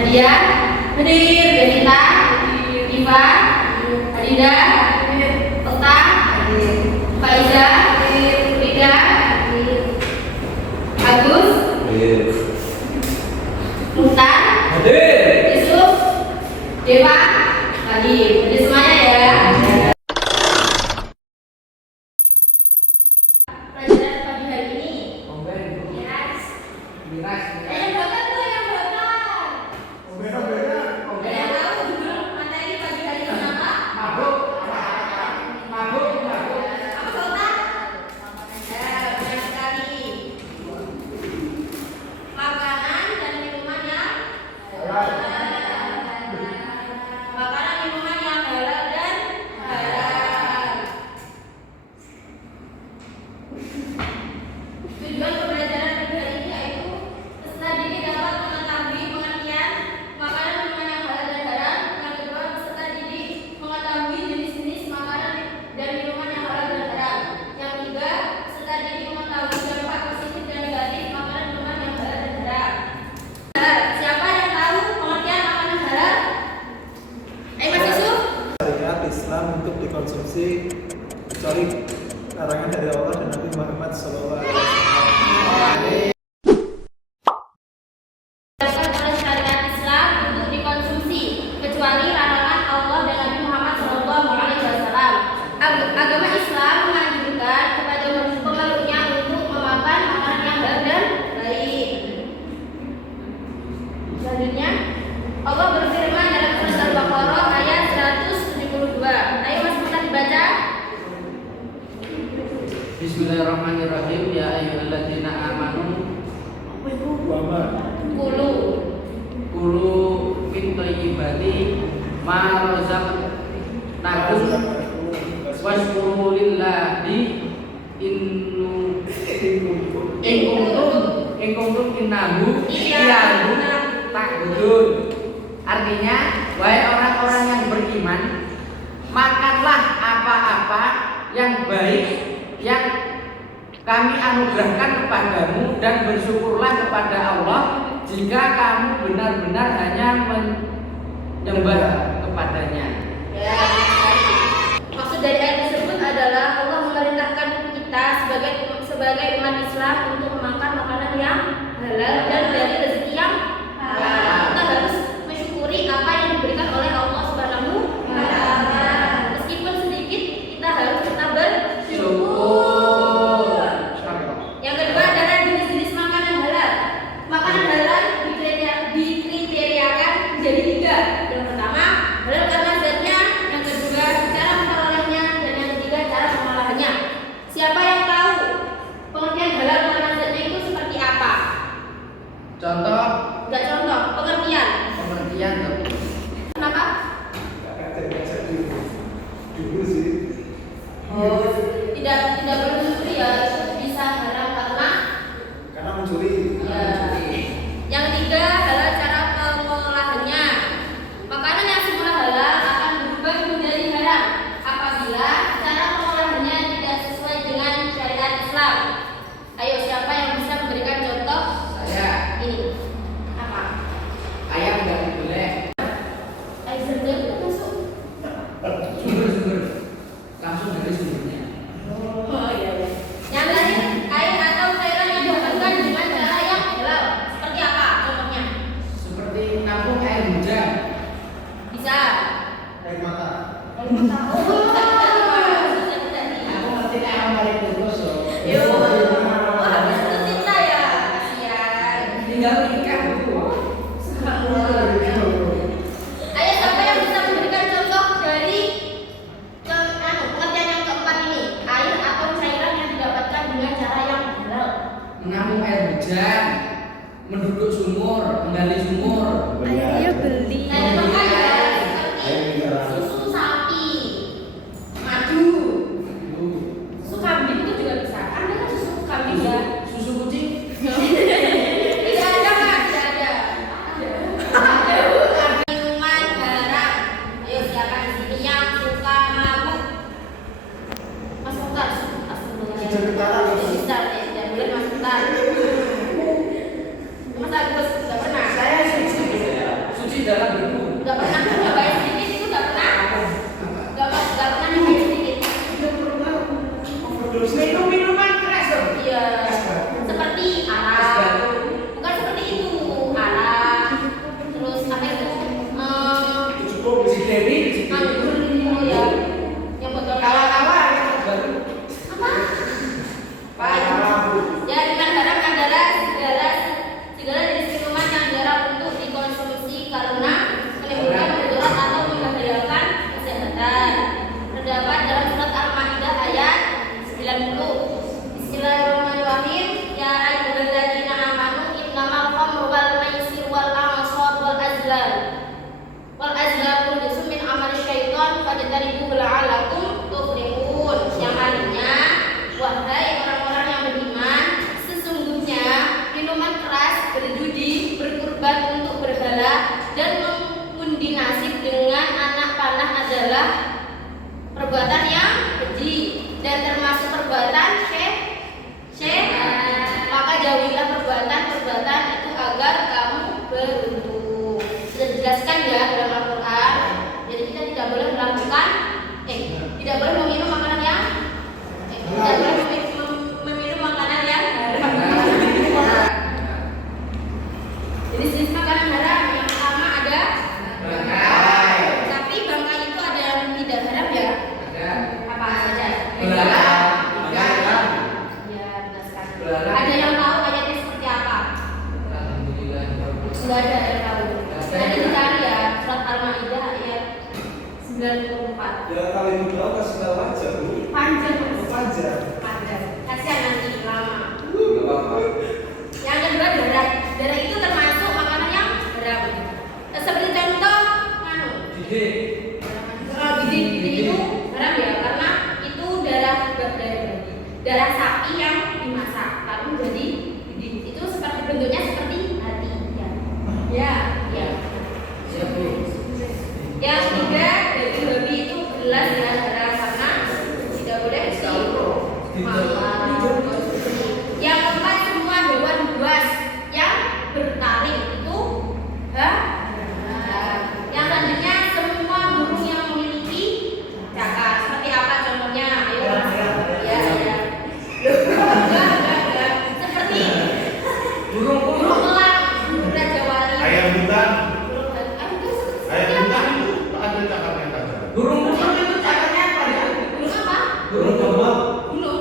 Nadia, hadir. Benita, Diva, Adida, Okta, Faiza, Rida, Agus, Muhtar, Yusuf, Dewa, hadir. Hadir semuanya ya. Pelajaran pagi hari ini. Miras. Yang bakar tuh yang bakar. Ada yang tahu judul materi pagi hari ini apa? Mabuk. Apa Sultan? Benar sekali. Makanan dan minuman yang makanan minuman yang halal dan haram. Tujuan pembelajaran pagi hari ini yaitu peserta didik dapat mengetahui pengertian makanan minuman yang halal dan haram. Yang kedua, peserta didik mengetahui jenis-jenis makanan dan minuman yang halal dan haram. Yang ketiga, peserta didik mengetahui dampak positif dan negatif makanan minuman yang halal dan haram. Siapa yang tahu pengertian makanan halal? Ayo Mas Yusuf. Syariat Islam untuk dikonsumsi kecuali larangan dari Allah dan Nabi Muhammad SAW. Dilakukan oleh syariat Islam untuk dikonsumsi kecuali larangan Allah dan Nabi Muhammad SAW. Agama Islam menganjurkan kepada pemeluknya untuk memakan makanan yang halal dan baik. Selanjutnya, Allah berfirman dalam surat Al-Baqarah ayat 172. Ayo Mas Muhtar dibaca. Bismillahirrahmanirrahim. Ya ayyuhalladzina amanu kulu min thayyibati ma razaqnakum washkuru lillahi in kuntum innahu iyyahu ta'budun. Artinya, wahai orang-orang yang beriman, makanlah apa-apa yang baik yang kami anugerahkan kepadamu dan bersyukurlah kepada Allah jika kamu benar-benar hanya menyembah kepadanya. Ya, maksud dari ayat tersebut adalah Allah memerintahkan kita sebagai umat Islam untuk memakan makanan yang halal dan dari rezeki yang halal. Kita harus mensyukuri apa yang diberikan oleh Allah Subhanahu wa Ta'ala. Meskipun sedikit, kita harus tetap bersyukur. Yang kedua adalah jenis-jenis makanan halal. Makanan halal dikriteриakan menjadi 3. Yang pertama, halal karena zatnya. Yang kedua, cara memperolehnya. Dan yang ketiga, cara pengolahannya. Siapa yang tahu pengertian halal karena zatnya itu seperti apa? Contoh, Enggak contoh, pengertian. Kenapa? Dulu sih. Oh, tidak perlu mencuri ya, itu bisa haram Karena mencuri. ya. Yang ketiga adalah cara pengolahannya. Makanan yang semula halal akan berubah menjadi haram apabila cara pengolahannya tidak sesuai dengan syariat Islam. Ayo, siapa yang bisa memberikan contoh? saya Ini apa? ayam nggak boleh Air zam-zam itu masuk. sumber langsung dari sumbernya. Oh iya. Yang tadi air atau cairan yang didapatkan dengan cara yang halal. Seperti apa contohnya? Seperti nampung air hujan. Bisa. Air mata. Oh, tadi Aku ngerti air balik terus loh. Yo, habis itu cinta ya, kasihan. Tinggal nikah bu. Ayo, siapa yang bisa memberikan contoh dari pengertian yang keempat ini? Air atau cairan yang didapatkan dengan cara yang halal. Menampung air hujan, menduduk sumur, menggali sumur. Akhirnya beli. Nah, contohnya ya, Air seperti mineral. susu sapi, Suci dalam debu. Nggak pernah nyobain sedikit itu nggak pernah. Nggak pernah nyobain sedikit. Minum-minuman keras dong. Iya. Seperti arak. Bukan seperti itu. Arak. Terus apa itu? Si Dewi, Anggur itu ya. Yang botol kawa-kawa yang baru. apa? Pak, Ya, dengan haram adalah segala jenis minuman yang dilarang untuk dikonsumsi karena menimbulkan mudarat atau membahayakan kesehatan. Terdapat dalam surat Al-Maidah ayat 90. Bismillahirrahmanirrahim. Ya ayyuhalladzina amanu innamal khamru wal maisir wal ansab wal azlam rijsun min amali syaitan fajtanibuhu la'allakum tuflihun. Yang artinya, wahai orang-orang yang beriman, sesungguhnya minuman keras, berjudi, berkurban untuk berhala, dan mengundi nasib dengan anak panah adalah perbuatan yang keji dan termasuk perbuatan maka jauhilah perbuatan itu agar kamu beruntung. Sudah dijelaskan ya dalam Al-Quran. Jadi kita tidak boleh melakukan tidak boleh meminum makanan yang tidak boleh meminum makanan yang haram. Jadi jenis makanan haram yang pertama ada bangkai. Tapi bangkai itu ada yang tidak haram ya? ada. Apa saja? Belalang. Ya, benar sekali. Belalang. Ada yang tahu ayatnya seperti apa? Alhamdulillah. Sudah ada yang tahu. Nanti dicari ya surat Al-Maidah ayat 94. Ya kali ini tahu kasih tahu aja Bu. Panjang. Panjang. Kasihan nanti lama. Enggak apa-apa. Yang kedua darah. Darah itu termasuk makanan yang haram. Seperti contoh, Didi. kalau didi itu haram ya karena itu darah sapi yang dimasak lalu jadi didi. Itu seperti bentuknya seperti hati ya. Ya. Siap Bu. Yang ketiga daging babi itu jelas haram karena tidak boleh dikonsumsi. Yang keempat semua hewan buas yang bertaring itu haram. Yang selanjutnya semua burung yang memiliki cakar. Seperti apa contohnya? Ayo. Ya. Enggak. Seperti Burung burung elang, burung raja wali. Ayam hutan, ayam Ayam hutan itu ada cakapnya saja. Burung itu cakarnya apa ya? burung apa? Burung kerbau. Burung.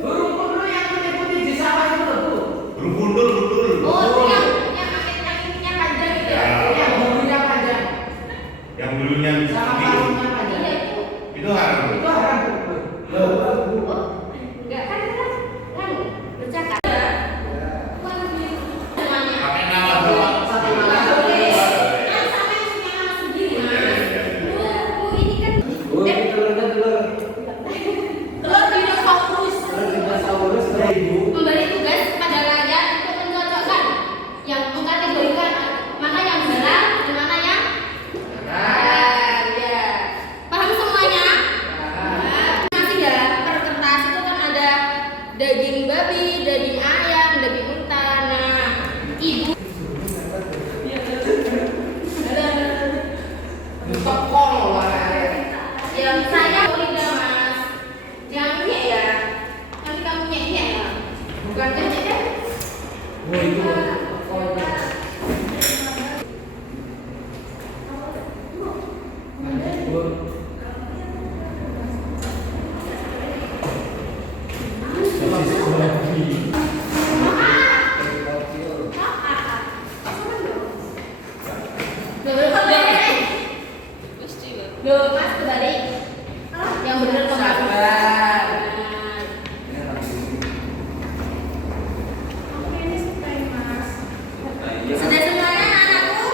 Burung yang meliputi di sawah itu loh Bu. Burung gundul, gundul. Oh, itu yang kakinya panjang gitu ya? Ya. Yang bulunya panjang. Yang dulunya Sama itu, paruhnya panjang. Iya itu. itu haram. Itu haram Bu. Oh, enggak kan bercakap. Semuanya. Pakai nama doang. Enggak boleh. Kan sama yang punya nama sendiri, Mas. Bu, ini kan Oh, itu telur. telur dinosaurus. Dinosaurus dari Ibu. Memberi tugas kepada kalian untuk mencocokkan yang mengkategorikan mana yang benar dan mana yang haram. Ya. Paham semuanya? Masih ya, per kertas itu kan ada daging babi, daging ayam, daging unta. Nah, ibu Tokol lah. yang saya lidah Mas, yang nyek ya, nanti kamu nyek ya, bukan nyek ya. Oh, itu. Loh, Mas kebalik. Yang benar kebalik. Sabar. Sudah semuanya anakku?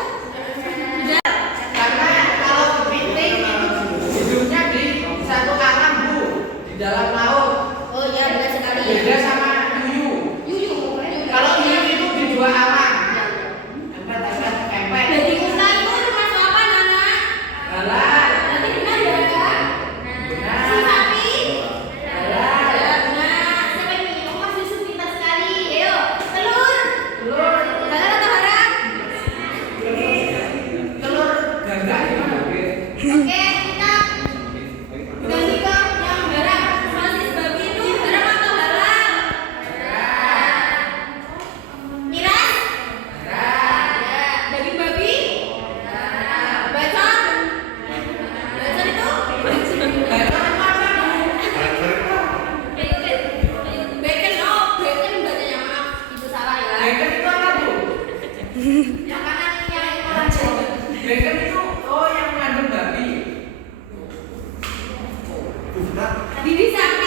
Sudah. Karena kalau kepiting hidupnya di satu alam Bu, di dalam laut. Oh iya, benar sekali. Beda sama yuyu. Yuyu. Kalau yuyu itu di dua alam. Empet. Jadi unta itu termasuk apa, Nana? Alah. Berarti Yang kanan yang orang jaga. Bacon itu oh yang mengandung babi. Bukan. Bibi satu.